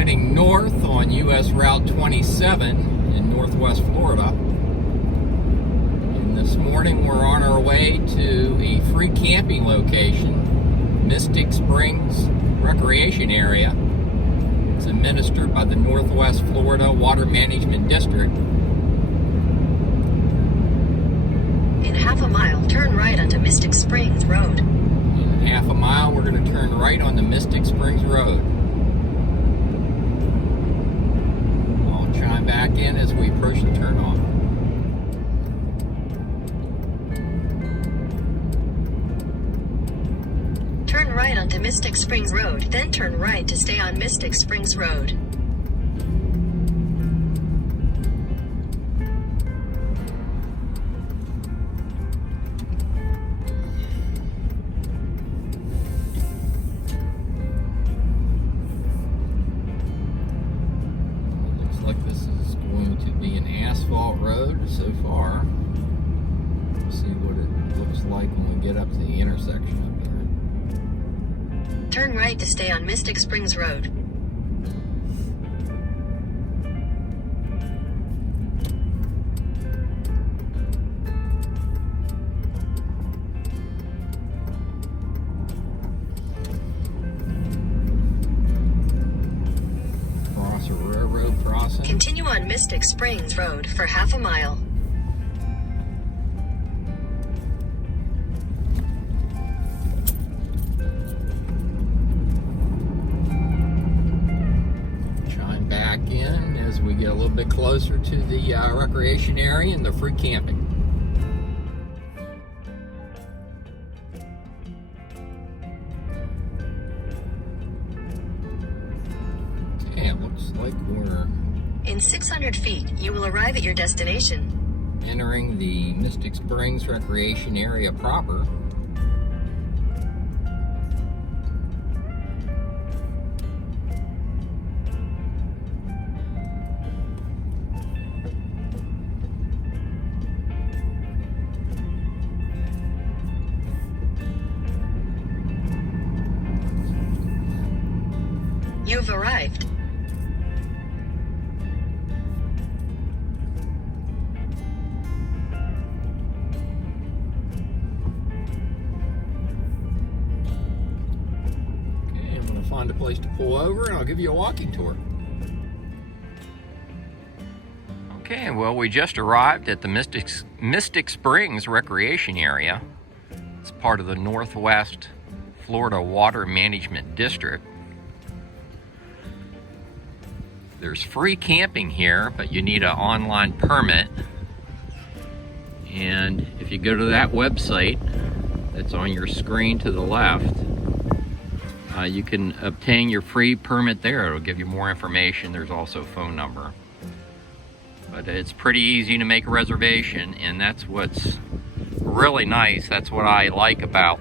heading north on US Route 27 in Northwest Florida. And this morning we're on our way to a free camping location, Mystic Springs Recreation Area. It's administered by the Northwest Florida Water Management District. In half a mile, turn right onto Mystic Springs Road. In half a mile, we're going to turn right onto Mystic Springs Road. I'll chime back in as we approach the turn on. Turn right onto Mystic Springs Road, then turn right to stay on Mystic Springs Road. Like this is going to be an asphalt road so far. We'll see what it looks like when we get up to the intersection up there. Turn right to stay on Mystic Springs Road. Cross a railroad crossing. Continue on Mystic Springs Road for half a mile. Chime back in as we get a little bit closer to the recreation area and the free camping. Okay, it looks like we're In 600 feet, you will arrive at your destination. entering the Mystic Springs Recreation Area proper. You've arrived. Okay, I'm going to find a place to pull over and I'll give you a walking tour. Okay, well, we just arrived at the Mystic Springs Recreation Area. It's part of the Northwest Florida Water Management District. There's free camping here, but you need an online permit. And if you go to that website that's on your screen to the left, you can obtain your free permit there. It'll give you more information. There's also a phone number. But it's pretty easy to make a reservation, and that's what's really nice. That's what I like about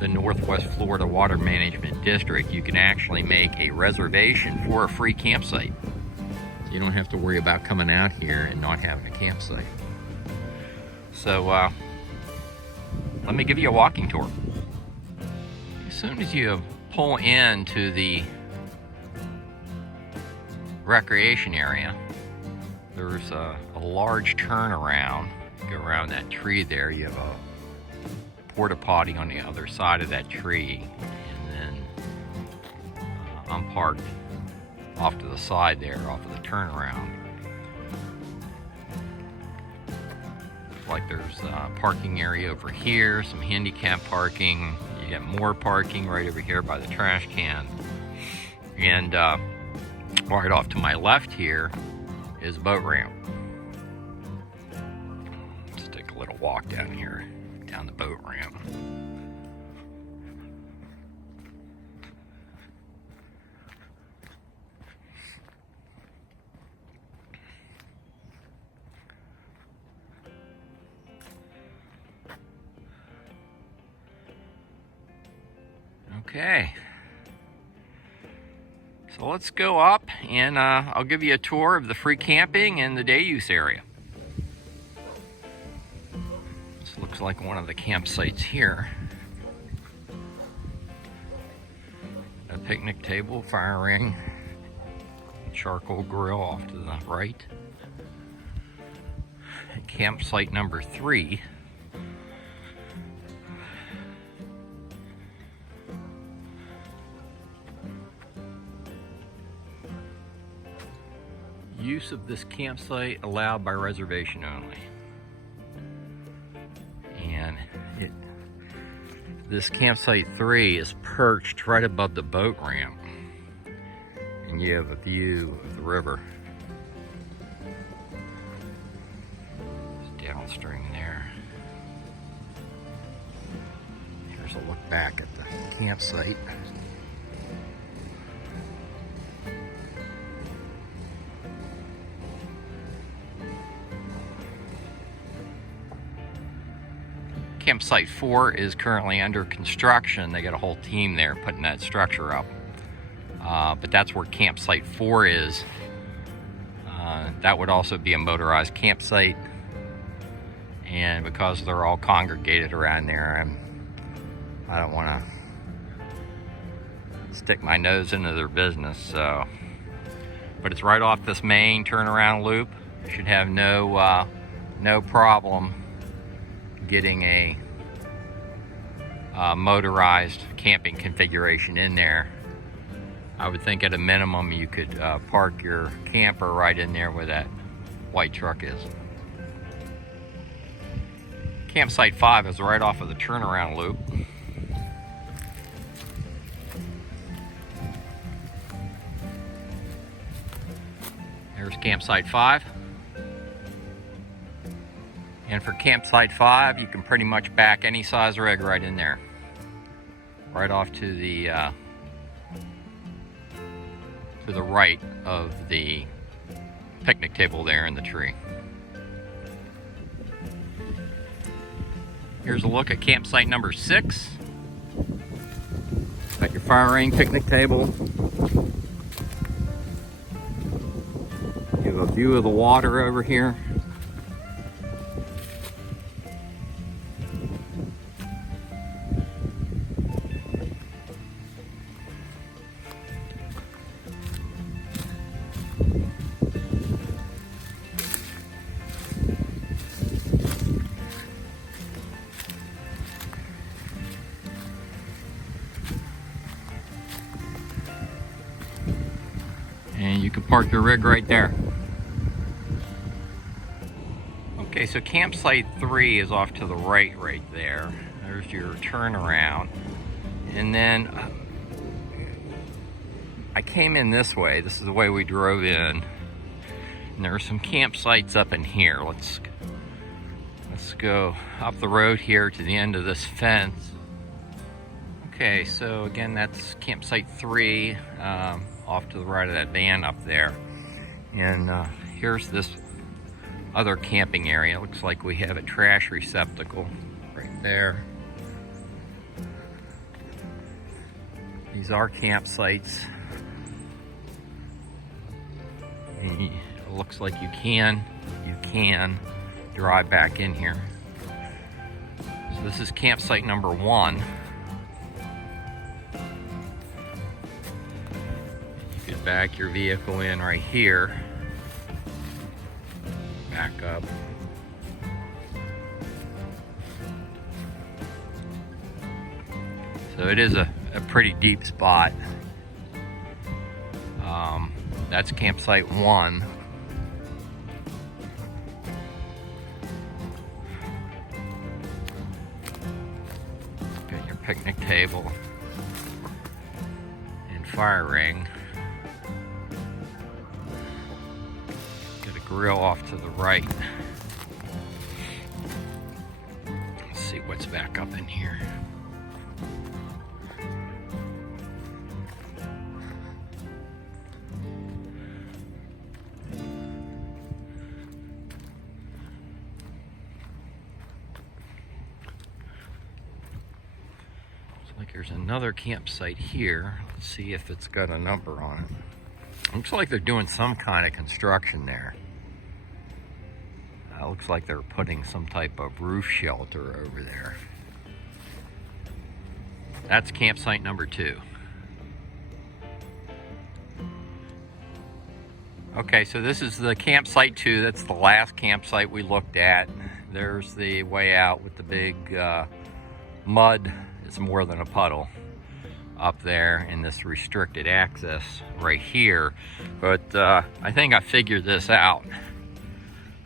the Northwest Florida Water Management District. You can actually make a reservation for a free campsite. So you don't have to worry about coming out here and not having a campsite. So let me give you a walking tour. As soon as you pull into the recreation area, there's a large turnaround. Go around that tree there, you have a porta potty on the other side of that tree, and then I'm parked off to the side there, off of the turnaround. Looks like there's a parking area over here, some handicap parking. You get more parking right over here by the trash can. And right off to my left here is a boat ramp. Let's take a little walk down here, down the boat ramp. Okay, so let's go up and I'll give you a tour of the free camping and the day use area. This looks like one of the campsites here. A picnic table, fire ring, charcoal grill off to the right. And campsite number 3 use of this campsite allowed by reservation only. And this campsite 3 is perched right above the boat ramp, and you have a view of the river. It's downstream there. Here's a look back at the campsite. Campsite 4 is currently under construction. They got a whole team there putting that structure up. But that's where campsite 4 is. That would also be a motorized campsite. And because they're all congregated around there, I don't want to stick my nose into their business. So, but it's right off this main turnaround loop. Should have no problem getting a motorized camping configuration in there. I would think at a minimum you could park your camper right in there where that white truck is. Campsite 5 is right off of the turnaround loop. There's campsite 5. And for campsite 5, you can pretty much back any size rig right in there. Right off to the right of the picnic table there in the tree. Here's a look at campsite number 6. Got your fire ring, picnic table. You have a view of the water over here. And you can park your rig right there. Okay, so campsite 3 is off to the right there. There's your turnaround. And then I came in this way. This is the way we drove in. And there are some campsites up in here. Let's go up the road here to the end of this fence. Okay, so again, that's campsite 3. Off to the right of that van up there. And here's this other camping area. Looks like we have a trash receptacle right there. These are campsites. And it looks like you can drive back in here. So this is campsite number 1. Back your vehicle in right here. Back up. So it is a pretty deep spot. That's campsite 1. Got your picnic table and fire ring. Grill off to the right. Let's see what's back up in here. Looks like there's another campsite here. Let's see if it's got a number on it. Looks like they're doing some kind of construction there. Looks like they're putting some type of roof shelter over there. That's campsite number 2. Okay, so this is the campsite 2. That's the last campsite we looked at. There's the way out with the big mud. It's more than a puddle up there, and this restricted access right here. But I think I figured this out.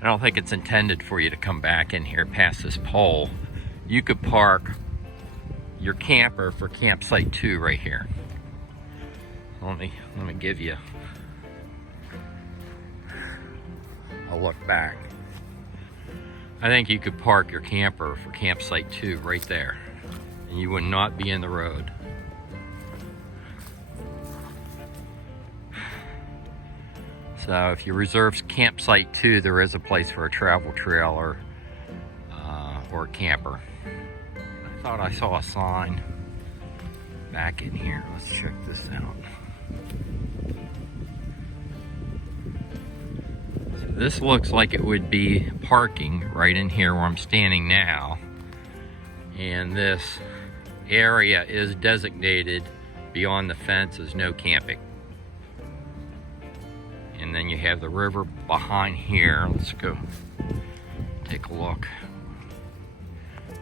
I don't think it's intended for you to come back in here past this pole. You could park your camper for campsite 2 right here. Let me give you a look back. I think you could park your camper for campsite 2 right there, and you would not be in the road. So if you reserve campsite 2, there is a place for a travel trailer or a camper. I thought I saw a sign back in here. Let's check this out. So this looks like it would be parking right in here where I'm standing now. And this area is designated beyond the fence as no camping. And then you have the river behind here. Let's go take a look.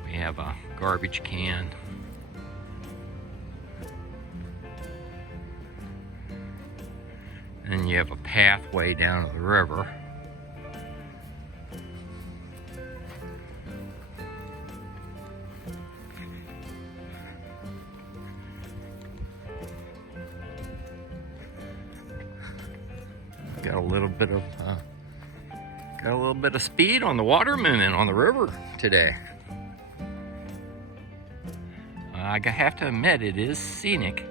We have a garbage can. And you have a pathway down to the river. Got a little bit of speed on the water movement on the river today. I have to admit, it is scenic.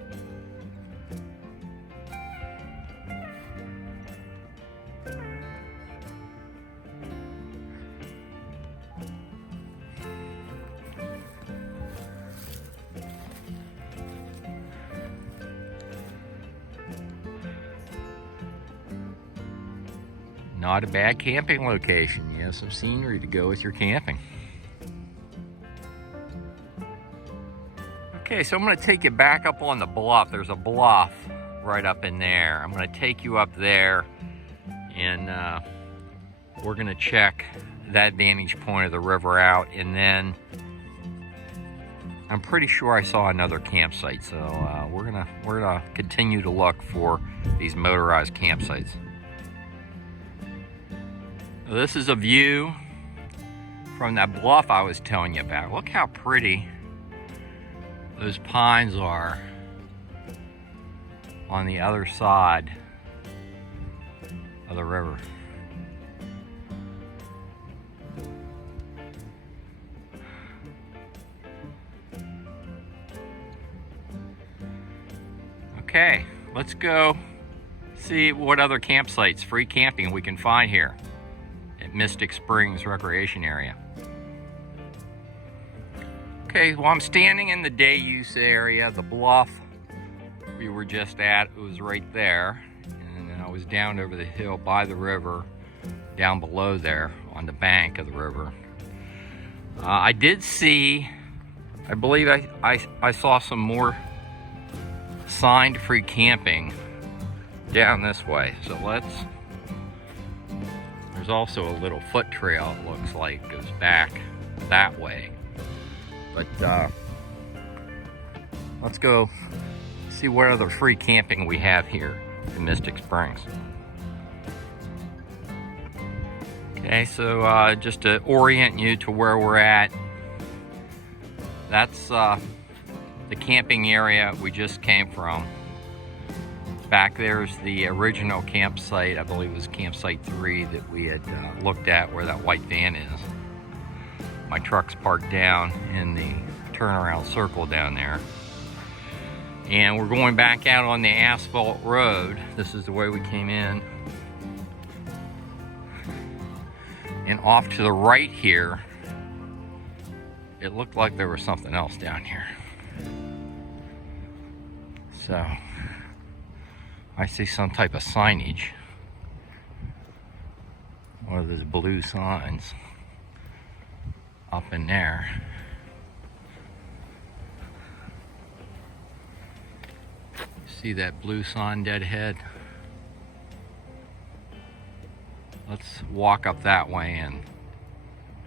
Not a bad camping location. You have some scenery to go with your camping. Okay, so I'm going to take you back up on the bluff. There's a bluff right up in there. I'm going to take you up there, and we're going to check that vantage point of the river out, and then I'm pretty sure I saw another campsite. So we're gonna continue to look for these motorized campsites. Now, this is a view from that bluff I was telling you about. Look how pretty those pines are on the other side of the river. Okay, let's go see what other campsites, free camping, we can find here at Mystic Springs Recreation Area. Okay, well, I'm standing in the day use area. The bluff we were just at, it was right there. And then I was down over the hill by the river, down below there on the bank of the river. I did see, I believe I saw some more signed free camping down this way. So there's also a little foot trail, it looks like, goes back that way. But let's go see what other free camping we have here in Mystic Springs. Okay, so just to orient you to where we're at, that's the camping area we just came from. Back there's the original campsite, I believe it was campsite 3 that we had looked at, where that white van is. My truck's parked down in the turnaround circle down there. And we're going back out on the asphalt road. This is the way we came in. And off to the right here, it looked like there was something else down here. So, I see some type of signage. One of those blue signs up in there. See that blue sign dead ahead? Let's walk up that way and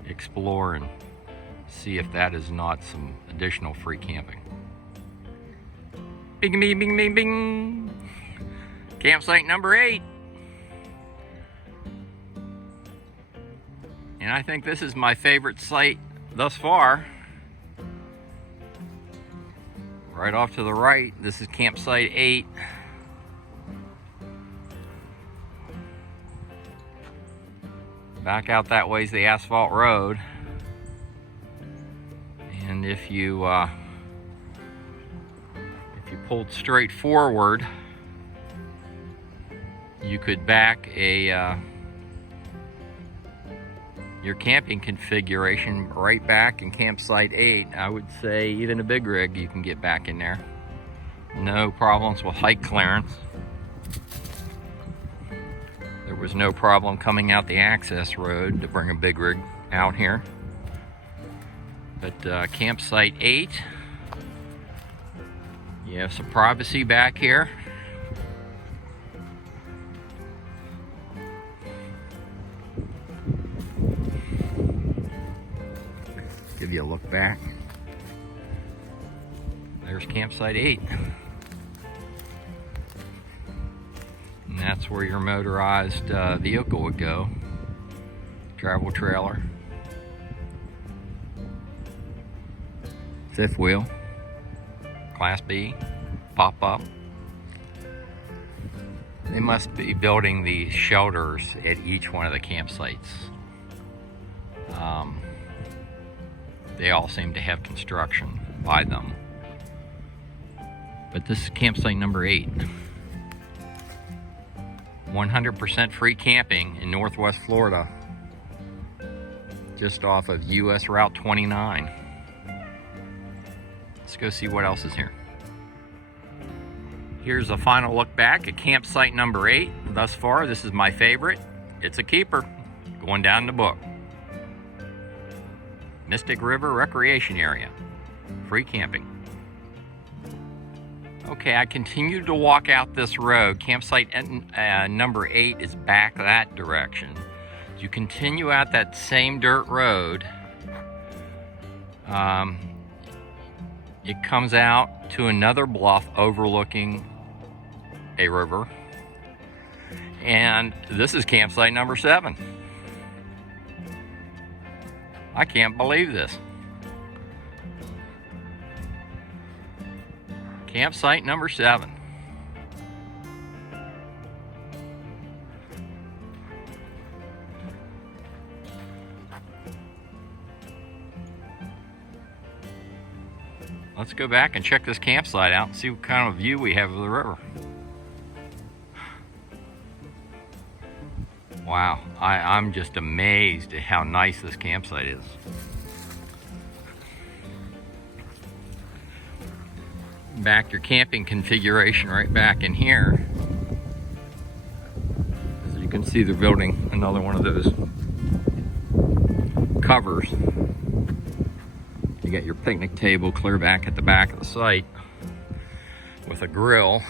explore and see if that is not some additional free camping. Bing, bing, bing, bing, bing. Campsite number 8. And I think this is my favorite site thus far. Right off to the right, this is campsite 8. Back out that way is the asphalt road. And if you pulled straight forward, you could back your camping configuration right back in campsite 8. I would say even a big rig you can get back in there. No problems with height clearance. There was no problem coming out the access road to bring a big rig out here. But campsite 8, you have some privacy back here. Give you a look back. There's campsite 8. And that's where your motorized vehicle would go. Travel trailer. Fifth wheel. Class B. Pop up. They must be building the shelters at each one of the campsites. They all seem to have construction by them. But this is campsite number 8. 100% free camping in Northwest Florida. Just off of US Route 29. Let's go see what else is here. Here's a final look back at campsite number 8. Thus far, this is my favorite. It's a keeper. Going down the book. Mystic River Recreation Area. Free camping. Okay, I continue to walk out this road. Campsite number 8 is back that direction. You continue out that same dirt road. It comes out to another bluff overlooking a river. And this is campsite number 7. I can't believe this. Campsite number 7. Let's go back and check this campsite out and see what kind of view we have of the river. Wow, I'm just amazed at how nice this campsite is. Back your camping configuration right back in here. As you can see, they're building another one of those covers. You got your picnic table clear back at the back of the site with a grill.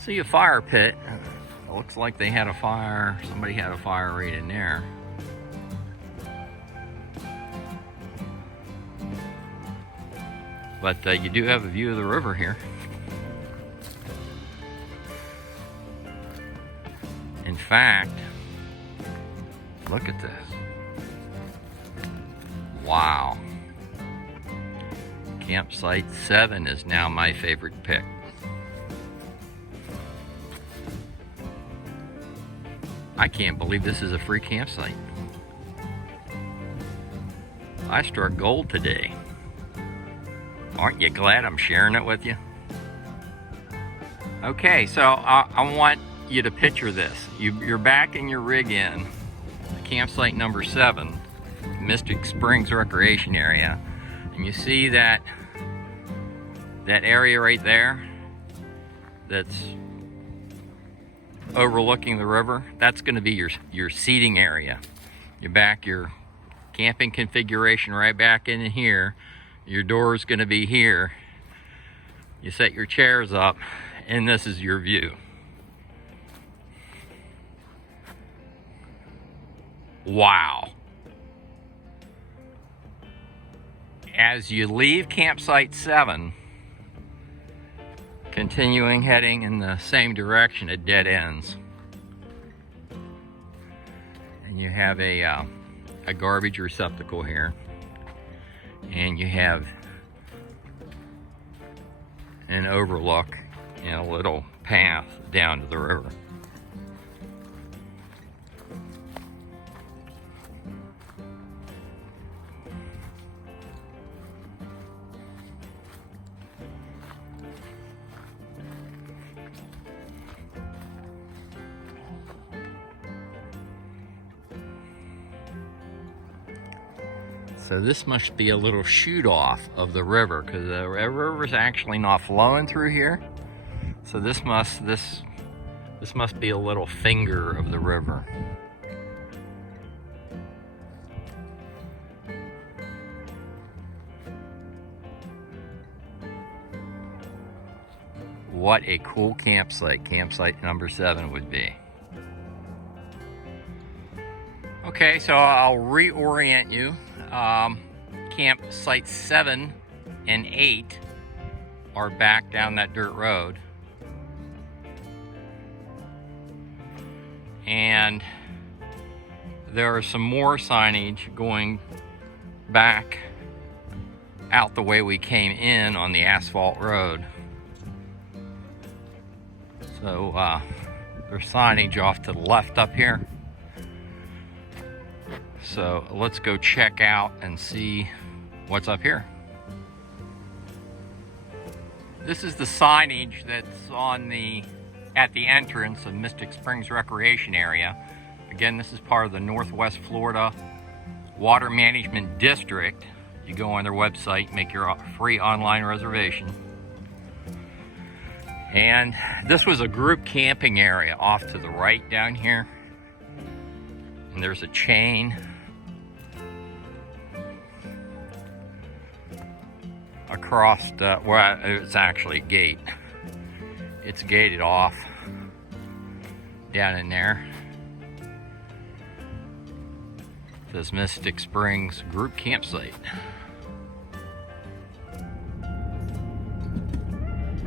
See a fire pit. It looks like they had a fire. Somebody had a fire right in there. But you do have a view of the river here. In fact, look at this. Wow. Campsite 7 is now my favorite pick. I can't believe this is a free campsite. I struck gold today. Aren't you glad I'm sharing it with you? Okay, so I want you to picture this. You're backing your rig in campsite number 7, Mystic Springs Recreation Area, and you see that area right there that's overlooking the river. That's going to be your seating area. You back your camping configuration right back in here. Your door is going to be here. You set your chairs up, and this is your view. Wow. As you leave campsite 7, continuing heading in the same direction, it dead ends. And you have a garbage receptacle here. And you have an overlook and a little path down to the river. So this must be a little shoot off of the river, because the river is actually not flowing through here. So this must be a little finger of the river. What a cool campsite number 7 would be. Okay, so I'll reorient you. Campsite 7 and 8 are back down that dirt road. And there are some more signage going back out the way we came in on the asphalt road. So there's signage off to the left up here. So let's go check out and see what's up here. This is the signage that's at the entrance of Mystic Springs Recreation Area. Again, this is part of the Northwest Florida Water Management District. You go on their website, make your free online reservation. And this was a group camping area off to the right down here. And there's a chain across well, it's actually a gate. It's gated off down in there. It says Mystic Springs Group Campsite.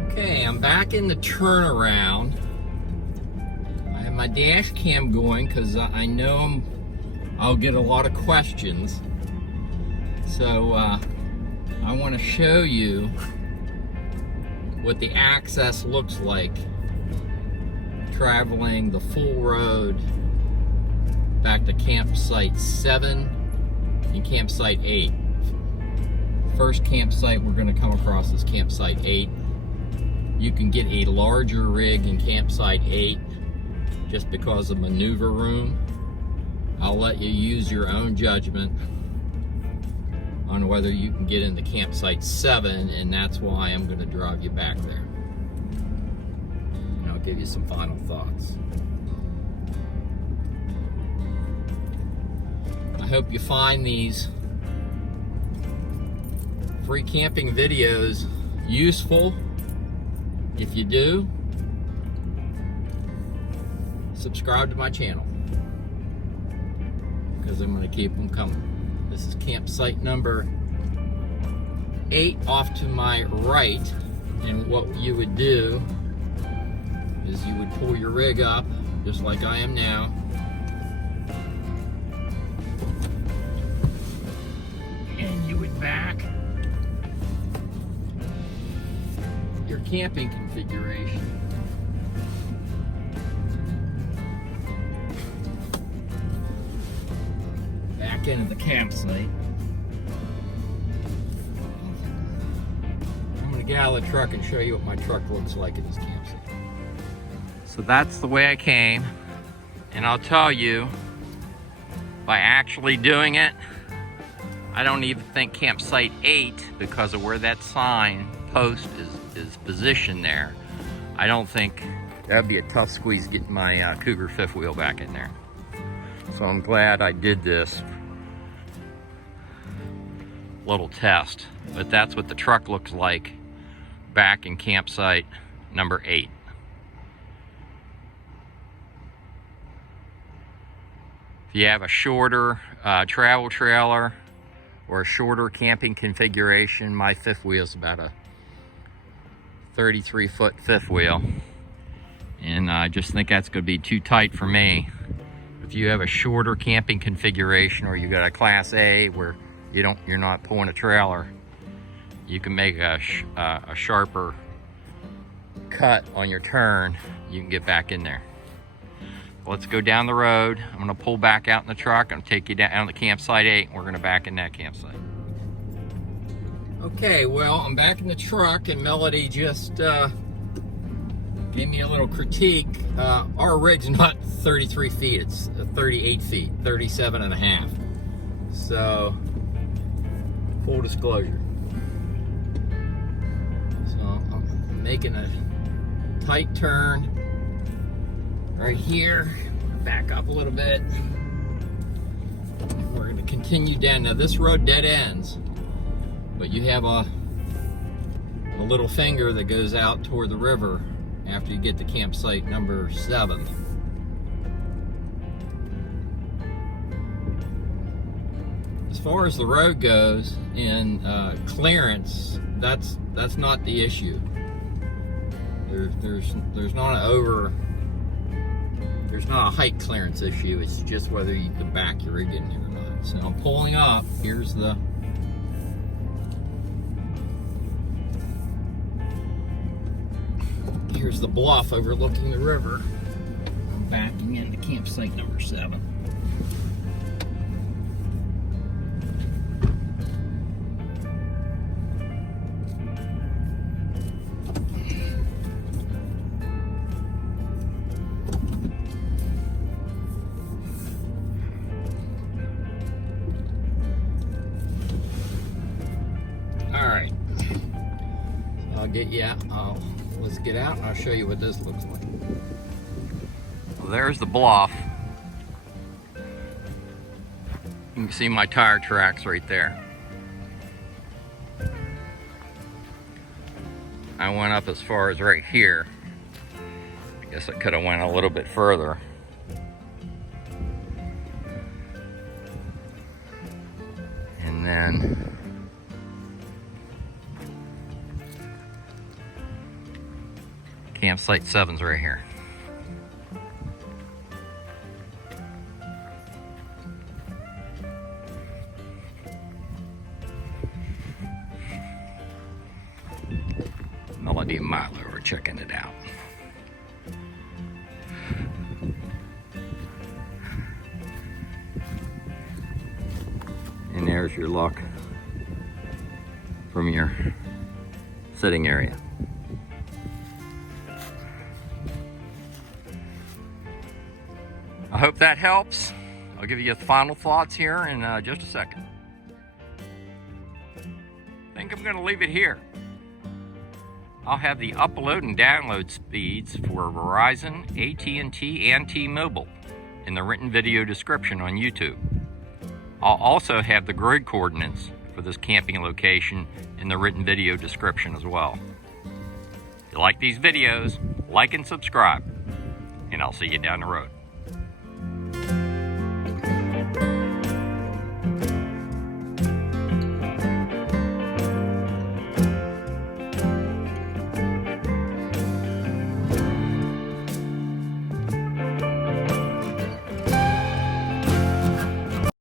Okay, I'm back in the turnaround. I have my dash cam going because I know I'll get a lot of questions. So I want to show you what the access looks like traveling the full road back to campsite 7 and campsite 8. First campsite we're going to come across is campsite 8. You can get a larger rig in campsite 8 just because of maneuver room. I'll let you use your own judgment on whether you can get into campsite 7, and that's why I'm going to drive you back there. And I'll give you some final thoughts. I hope you find these free camping videos useful. If you do, subscribe to my channel, because I'm going to keep them coming. This is campsite number 8 off to my right, and what you would do is you would pull your rig up just like I am now, and you would back your camping configuration. Back into the campsite. I'm going to get out of the truck and show you what my truck looks like in this campsite. So that's the way I came, and I'll tell you, by actually doing it, I don't even think campsite 8, because of where that sign post is positioned there, I don't think that'd be a tough squeeze getting my Cougar fifth wheel back in there. So I'm glad I did this little test. But that's what the truck looks like back in campsite number 8. If you have a shorter travel trailer or a shorter camping configuration, my fifth wheel is about a 33-foot fifth wheel. And I just think that's going to be too tight for me. If you have a shorter camping configuration, or you got a Class A where you're not pulling a trailer, you can make a sharper cut on your turn. You can get back in there. Let's go down the road. I'm going to pull back out in the truck. I'm going to take you down to campsite 8, and we're going to back in that campsite. Okay, well, I'm back in the truck, and Melody just gave me a little critique. Our rig's not 33 feet, it's 38 feet, 37 and a half. So, full disclosure. So, I'm making a tight turn right here. Back up a little bit. We're going to continue down. Now, this road dead ends, but you have a little finger that goes out toward the river after you get to campsite number 7. As far as the road goes in clearance, that's not the issue. There's not a height clearance issue. It's just whether you can back your rig in there or not. So I'm pulling up. Here's the bluff overlooking the river. I'm backing into campsite number 7. Alright, I'll get you out. Let's get out and I'll show you what this looks like. Well, there's the bluff. You can see my tire tracks right there. I went up as far as right here. I guess I could have went a little bit further. And then campsite 7's right here. Melody and Milo are checking it out. And there's your look from your sitting area. I hope that helps. I'll give you final thoughts here in just a second. I think I'm going to leave it here. I'll have the upload and download speeds for Verizon, AT&T, and T-Mobile in the written video description on YouTube. I'll also have the grid coordinates for this camping location in the written video description as well. If you like these videos, like and subscribe, and I'll see you down the road.